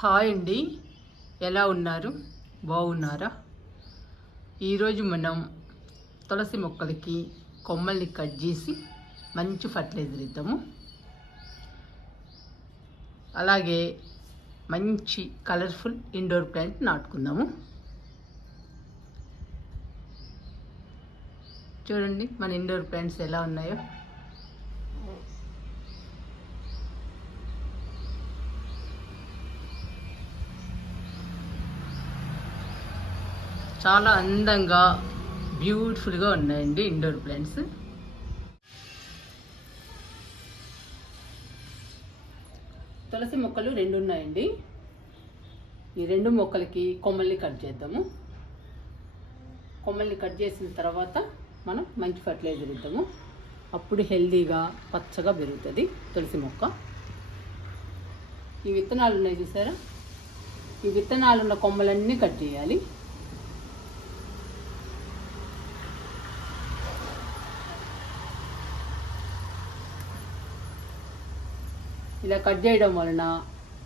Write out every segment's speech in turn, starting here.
Hi అండి, ఎలా ఉన్నారు? బాగున్నారా? ఈరోజు మనం తులసి మొక్కలకి కొమ్మల్ని కట్ చేసి మంచి ఫర్టిలైజర్ ఇద్దాము. అలాగే మంచి కలర్ఫుల్ ఇండోర్ ప్లాంట్ నాటుకుందాము. చూడండి మన ఇండోర్ ప్లాంట్స్ ఎలా ఉన్నాయో. చాలా అందంగా బ్యూటిఫుల్గా ఉన్నాయండి ఇండోర్ ప్లాంట్స్. తులసి మొక్కలు 2 ఉన్నాయండి. ఈ 2 మొక్కలకి కొమ్మల్ని కట్ చేద్దాము. కొమ్మల్ని కట్ చేసిన తర్వాత మనం మంచి ఫర్టిలైజర్ ఇద్దాము. అప్పుడు హెల్దీగా పచ్చగా పెరుగుతుంది తులసి మొక్క. ఈ విత్తనాలు ఉన్నాయి చూసారా, ఈ విత్తనాలు ఉన్న కొమ్మలన్నీ కట్ చేయాలి. ఇలా కట్ చేయడం వలన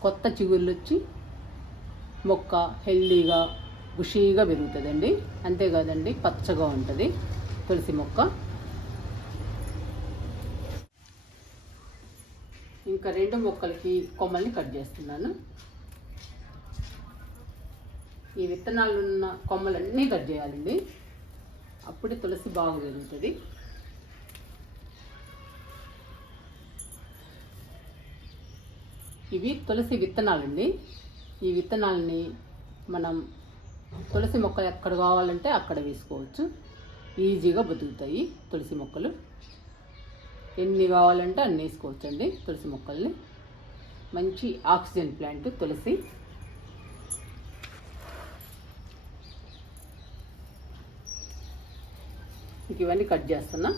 కొత్త చిగుర్లు వచ్చి మొక్క హెల్దీగా బుషీగా పెరుగుతుందండి. అంతేకాదండి, పచ్చగా ఉంటుంది తులసి మొక్క. ఇంకా 2 మొక్కలకి కొమ్మల్ని కట్ చేస్తున్నాను. ఈ విత్తనాలు ఉన్న కొమ్మలన్నీ కట్ చేయాలండి, అప్పుడే తులసి బాగా పెరుగుతుంది. ఇవి తులసి విత్తనాలండి. ఈ విత్తనాలని మనం తులసి మొక్కలు ఎక్కడ కావాలంటే అక్కడ వేసుకోవచ్చు. ఈజీగా బతుకుతాయి తులసి మొక్కలు. ఎన్ని కావాలంటే అన్ని వేసుకోవచ్చు అండి తులసి మొక్కల్ని. మంచి ఆక్సిజన్ ప్లాంట్ తులసి. ఇవన్నీ కట్ చేస్తున్నా.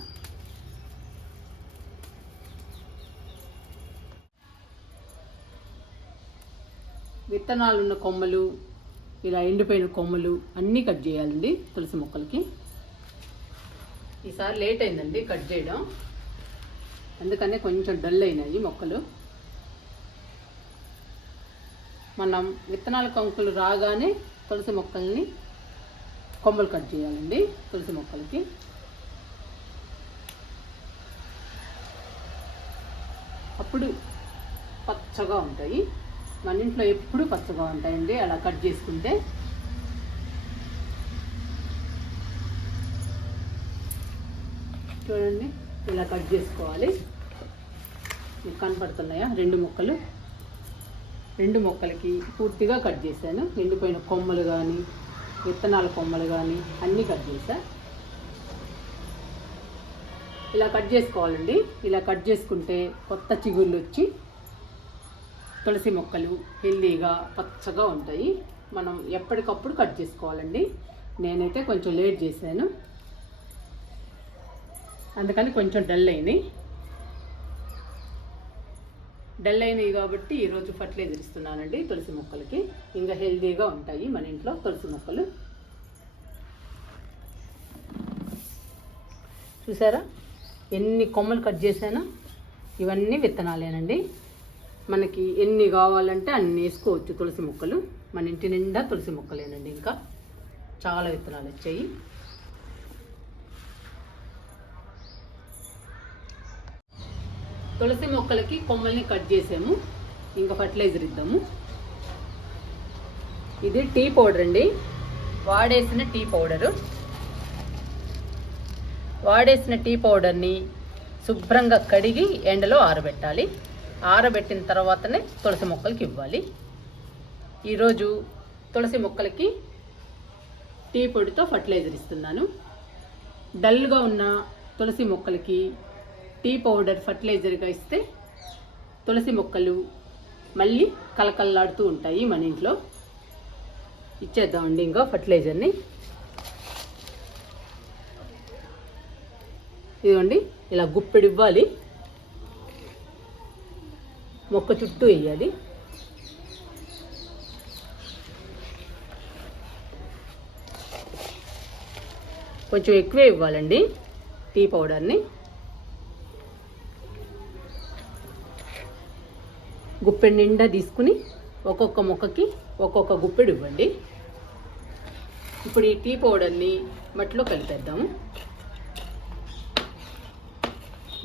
విత్తనాలు ఉన్న కొమ్మలు, ఇలా ఎండిపోయిన కొమ్మలు అన్నీ కట్ చేయాలండి తులసి మొక్కలకి. ఈసారి లేట్ అయిందండి కట్ చేయడం, అందుకనే కొంచెం డల్ అయినాయి మొక్కలు. మనం విత్తనాల కంకులు రాగానే తులసి మొక్కల్ని కొమ్మలు కట్ చేయాలండి తులసి మొక్కలకి. అప్పుడు పచ్చగా ఉంటాయి. మన ఇంట్లో ఎప్పుడు పచ్చగా ఉంటాయండి అలా కట్ చేసుకుంటే. చూడండి ఇలా కట్ చేసుకోవాలి. మీకు కనపడుతున్నాయా 2 మొక్కలు? 2 మొక్కలకి పూర్తిగా కట్ చేశాను. ఎండిపోయిన కొమ్మలు కానీ విత్తనాల కొమ్మలు కానీ అన్నీ కట్ చేశా. ఇలా కట్ చేసుకోవాలండి. ఇలా కట్ చేసుకుంటే కొత్త చిగుర్లు వచ్చి తులసి మొక్కలు హెల్దీగా పచ్చగా ఉంటాయి. మనం ఎప్పటికప్పుడు కట్ చేసుకోవాలండి. నేనైతే కొంచెం లేట్ చేశాను, అందుకని కొంచెం డల్ అయినాయి కాబట్టి ఈరోజు ఫర్టిలైజర్ ఇస్తున్నానండి తులసి మొక్కలకి. ఇంకా హెల్దీగా ఉంటాయి మన ఇంట్లో తులసి మొక్కలు. చూసారా ఎన్ని కొమ్మలు కట్ చేశానో? ఇవన్నీ విత్తనాలేనండి. మనకి ఎన్ని కావాలంటే అన్ని వేసుకోవచ్చు తులసి మొక్కలు. మన ఇంటి నిండా తులసి మొక్కలేనండి. ఇంకా చాలా విత్తనాలు వచ్చాయి. తులసి మొక్కలకి కొమ్మల్ని కట్ చేసాము. ఇంకా ఫర్టిలైజర్ ఇద్దాము. ఇది టీ పౌడర్ అండి, వాడేసిన టీ పౌడరు. వాడేసిన టీ పౌడర్ని శుభ్రంగా కడిగి ఎండలో ఆరబెట్టాలి. ఆరబెట్టిన తర్వాతనే తులసి మొక్కలకి ఇవ్వాలి. ఈరోజు తులసి మొక్కలకి టీ పొడితో ఫర్టిలైజర్ ఇస్తున్నాను. డల్గా ఉన్న తులసి మొక్కలకి టీ పౌడర్ ఫర్టిలైజర్గా ఇస్తే తులసి మొక్కలు మళ్ళీ కలకల్లాడుతూ ఉంటాయి మన ఇంట్లో. ఇచ్చేద్దామండి ఇంకా ఫర్టిలైజర్ని. ఇదిగోండి, ఇలా గుప్పెడు ఇవ్వాలి. మొక్క చుట్టూ వేయాలి. కొంచెం ఎక్కువే ఇవ్వాలండి టీ పౌడర్ని. గుప్పెడు నిండా తీసుకుని ఒక్కొక్క మొక్కకి ఒక్కొక్క గుప్పెడు ఇవ్వండి. ఇప్పుడు ఈ టీ పౌడర్ని మట్టిలో కలిపేద్దాము.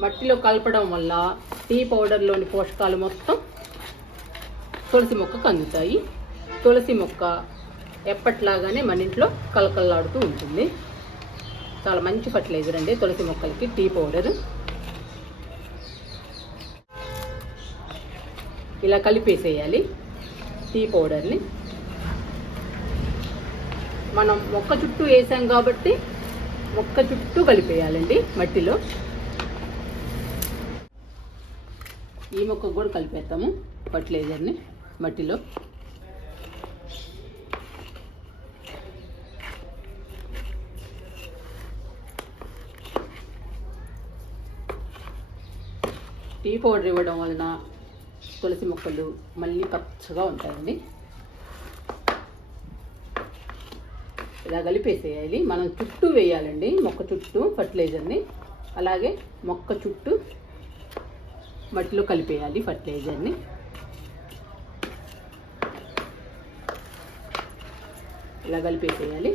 మట్టిలో కలపడం వల్ల టీ పౌడర్లోని పోషకాలు మొత్తం తులసి మొక్కకు అందుతాయి. తులసి మొక్క ఎప్పట్లాగానే మన ఇంట్లో కలకల్లాడుతూ ఉంటుంది. చాలా మంచి ఫర్టిలైజర్ అండి తులసి మొక్కలకి టీ పౌడర్. ఇలా కలిపేసేయాలి టీ పౌడర్ని. మనం మొక్క చుట్టూ వేసాం కాబట్టి మొక్క చుట్టూ కలిపేయాలండి మట్టిలో. ఈ మొక్కకు కూడా కలిపేస్తాము ఫర్టిలైజర్ని మట్టిలో. టీ పౌడర్ ఇవ్వడం వలన తులసి మొక్కలు మళ్ళీ పచ్చగా ఉంటాయండి. ఇలా కలిపేసేయాలి. మనం చుట్టూ వేయాలండి మొక్క చుట్టూ ఫర్టిలైజర్ని. అలాగే మొక్క చుట్టూ మట్టిలో కలిపేయాలి ఫర్టిలైజర్ని. ఇలా కలిపేసేయాలి.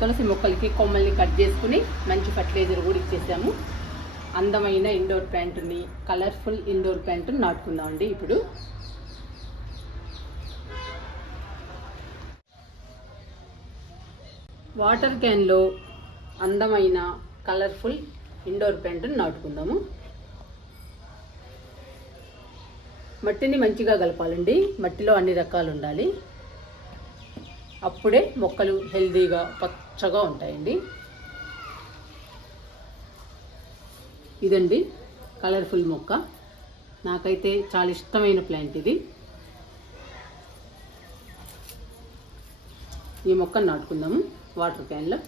తులసి మొక్కలకి కొమ్మల్ని కట్ చేసుకుని మంచి ఫర్టిలైజర్ కూడా ఇచ్చేసాము. అందమైన ఇండోర్ ప్లాంట్ని, కలర్ఫుల్ ఇండోర్ ప్లాంట్ని నాటుకుందామండి. ఇప్పుడు వాటర్ క్యాన్లో అందమైన కలర్ఫుల్ ఇండోర్ ప్లాంట్ని నాటుకుందాము. మట్టిని మంచిగా కలపాలండి. మట్టిలో అన్ని రకాలు ఉండాలి. అప్పుడే మొక్కలు హెల్దీగా పచ్చగా ఉంటాయండి. ఇదండి కలర్ఫుల్ మొక్క. నాకైతే చాలా ఇష్టమైన ప్లాంట్ ఇది. ఈ మొక్కను నాటుకుందాము వాటర్ క్యాన్లో.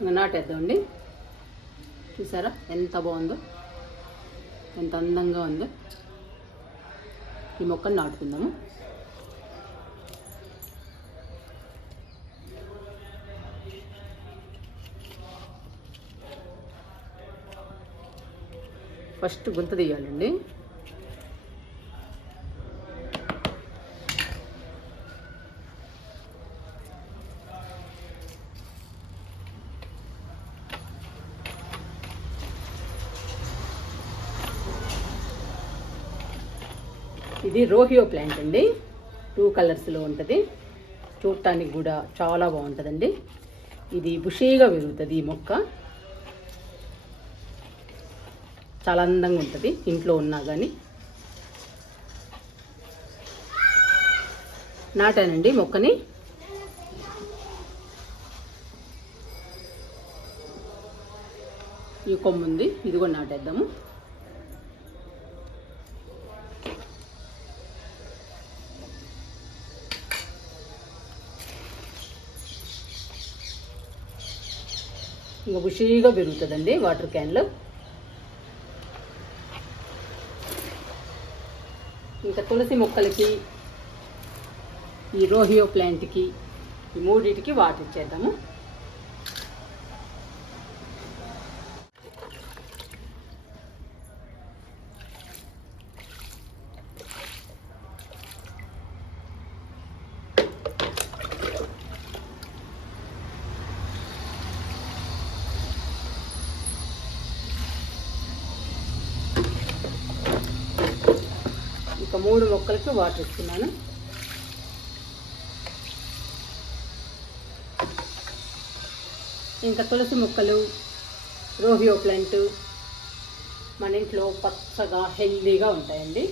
ఇంకా నాటేద్దామండి. చూసారా ఎంత బాగుందో, ఎంత అందంగా ఉందో. ఈ మొక్కను నాటుకుందాము. ఫస్ట్ గుంత తీయాలండి. ఇది రోహియో ప్లాంట్ అండి. 2 కలర్స్లో ఉంటుంది. చూడటానికి కూడా చాలా బాగుంటుందండి. ఇది బుషీగా పెరుగుతుంది. ఈ మొక్క చాలా అందంగా ఉంటుంది ఇంట్లో ఉన్నా కానీ. నాటానండి మొక్కని. ఈ కొమ్ము ఉంది, ఇది కూడా నాటేద్దాము. ఇంకా బుషీగా పెరుగుతుందండి వాటర్ క్యాన్లో. ఇంకా తులసి మొక్కలకి, ఈ రోహియో ప్లాంట్కి, ఈ మూడింటికి వాటర్ ఇచ్చేద్దాము. ఇక 3 మొక్కలకి వాటర్ ఇస్తున్నాను. ఇంకా తులసి మొక్కలు, రోహియో ప్లాంట్ మన ఇంట్లో పచ్చగా హెల్దీగా ఉంటాయండి.